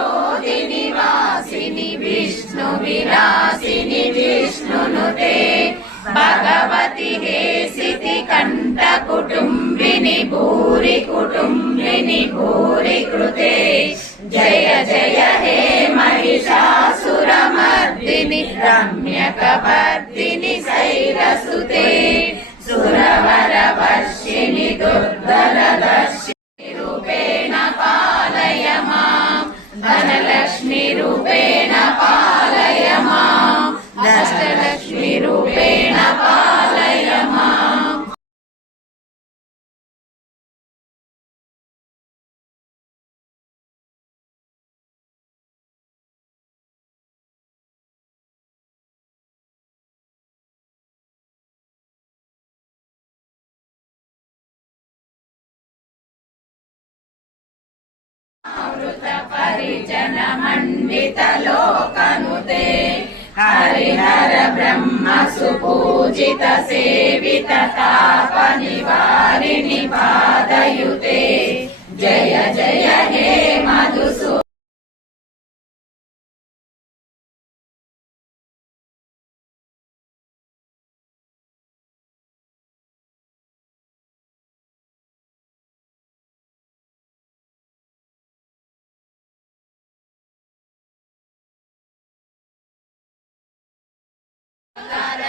क्रोधिनि वासिनि विष्णु विलासिनि विष्णुनुते भगवति हेसिति कंठ कुटुंबिनि भूरि कुटुंबिनि भूरि कृते जय जय हे महिषासुरमर्दिनि रम्यकपर्दिनि शैलसुते सुरवरवर्षिणि दुर्धरदर्शिनि रूपेण पालय मां धनलक्ष्मी रूपेण पालय मां अष्टलक्ष्मी रूपेण पालय मां। अमृत परिजन मंडित लोकनुते हरिहर ब्रह्म सुपूजित सेवित ताप निवारिणि पादयुते जय जय हे मधुसूदन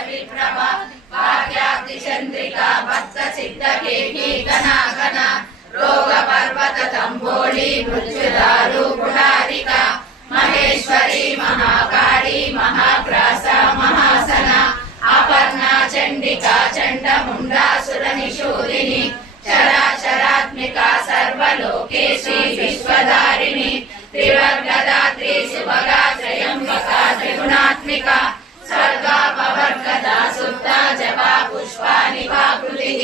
विप्रभा भाग्याब्धि चंद्रिका भक्त सिद्ध केकी गना गना रोग पर्वत तंबोली मृत्युदारु गुणारिका महेश्वरी महाकाली महाग्रास महासना अपर्णा चंडिका चंडमुंडासुर निशूदिनी चराचरात्मिका सर्वलोकेशी विश्वधारिणी त्रिवर्गदात्री सुभगा त्रयंबका त्रिगुणात्मिका सर्गा पवर्गदा सुप्ता जपा पुष्पा निपाकृतिः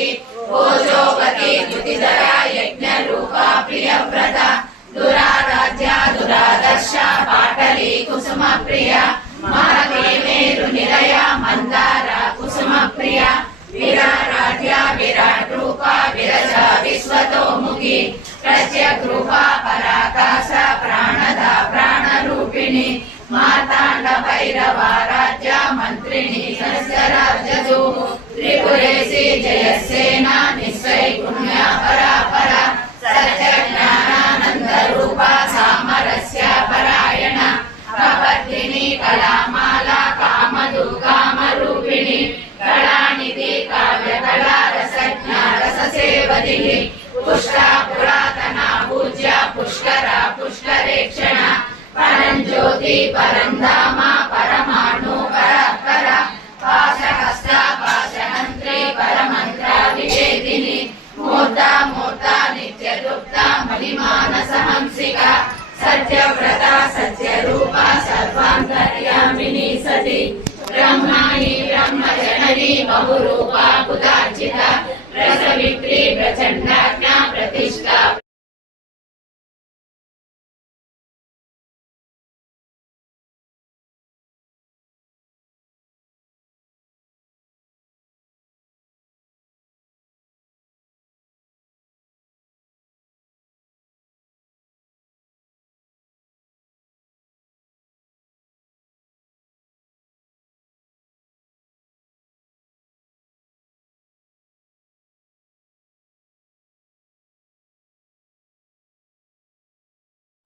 भोजोपति द्युतिधरा यज्ञ रूपा प्रियव्रता दुराराध्या दुरादर्शा पाटली कुसुम प्रिया महती मेरु निलया मंदारा कुसुम प्रिया विराराध्या विराट रूपा विरजा विश्वतोमुखी प्रत्यक रूपा पराकाश प्राणदा प्राणरूपिणी मार्तांड भैरवाराध्य मंत्रिणी सस्यराजदू त्रिपुरेशी जयसेना निस्वैगुण्य परापरा सत्यज्ञानानंद रूपा सामरस्य परायण प्रपत्तिनी कलामाला कामधु कामरूपिणी कलानिधि काव्यकला रसज्ञा रससेवदिनी पुष्टा पुरातना पूज्य पुष्करा पुष्करेक्षण परंज्योति परंधामा परमाणु परात्पर पाशहस्ता पाशहंत्री परमंत्र विवेदिनी मूर्ता मूर्ता नित्यदुप्ता मणिमानसहंसिका सत्यव्रता सत्यरूपा सर्वान्तर्यामिनी सती ब्रह्माणि ब्रह्मजननी बहुरूपा बुधार्चिता रसवित्री प्रचंडाज्ञा प्रतिष्ठा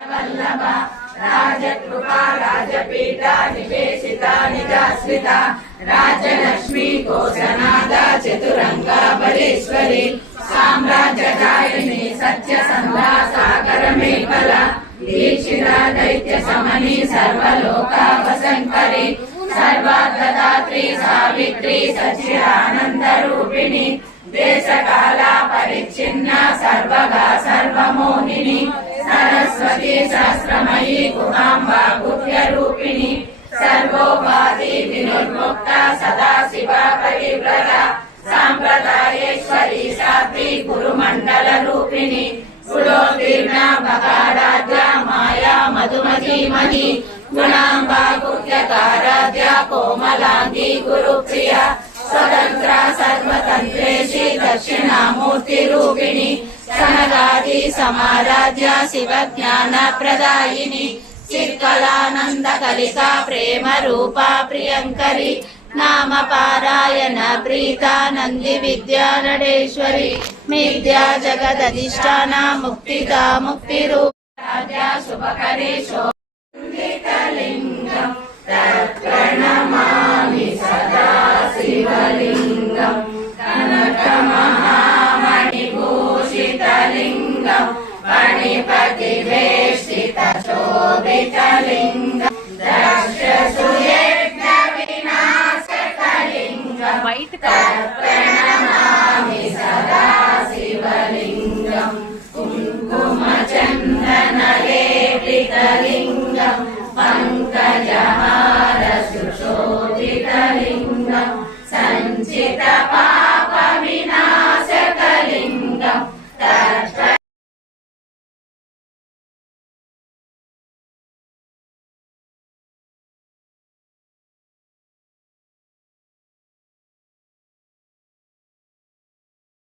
वल्लभ राजकृपा राजपीठा निवेशिता निजाश्रिता राजलक्ष्मी कोशनादा चतुरंगा बलेश्वरी साम्राज्यदायिनी सत्यसंधा सागरमेखला दीक्षिता दैत्य समनी सर्वलोकावसंकरी सर्वार्थदात्री सावित्री सच्चिदानंद रूपिणी देशकाला परिच्छिन्न सर्वगा सर्वमोहिनी सरस्वती सहस्रमयी गुहांबा गुह्य रूपिणी सर्वोपाधि विनुर्मुक्ता सदा शिवा परिव्रता सांप्रदायेश्वरी साध्वी गुरुमंडल रूपिणी गुणोत्तीर्ण भगाराध्या माया मधुमती मणि गुणांबा गुह्यकाराध्या कोमलांगी गुरुप्रिया स्वतंत्रा सर्वतंत्रेशी दक्षिणामूर्ति रूपिणी सनगादि समाराध्या शिव ज्ञान प्रदायिनी చిత్కళానంద కలికా ప్రేమ రూపా ప్రియంకరి నామ పారాయణ ప్రీతా నంది విద్యా నడేశ్వరి మిథ్యా జగదధిష్టాన ముక్తిదా ముక్తి రూపా శుభకరి శోభితలింగం తత్ప్రణమామి సదా శివలింగం కనక మహామణిభూషితలింగం మణిపతి వేష్టిత శోభితలింగం దక్షసుయజ్ఞ వినాశకలింగం తత్ప్రణమామి సదా శివలింగం కుంకుమ చందన లేపితలింగం పంకజ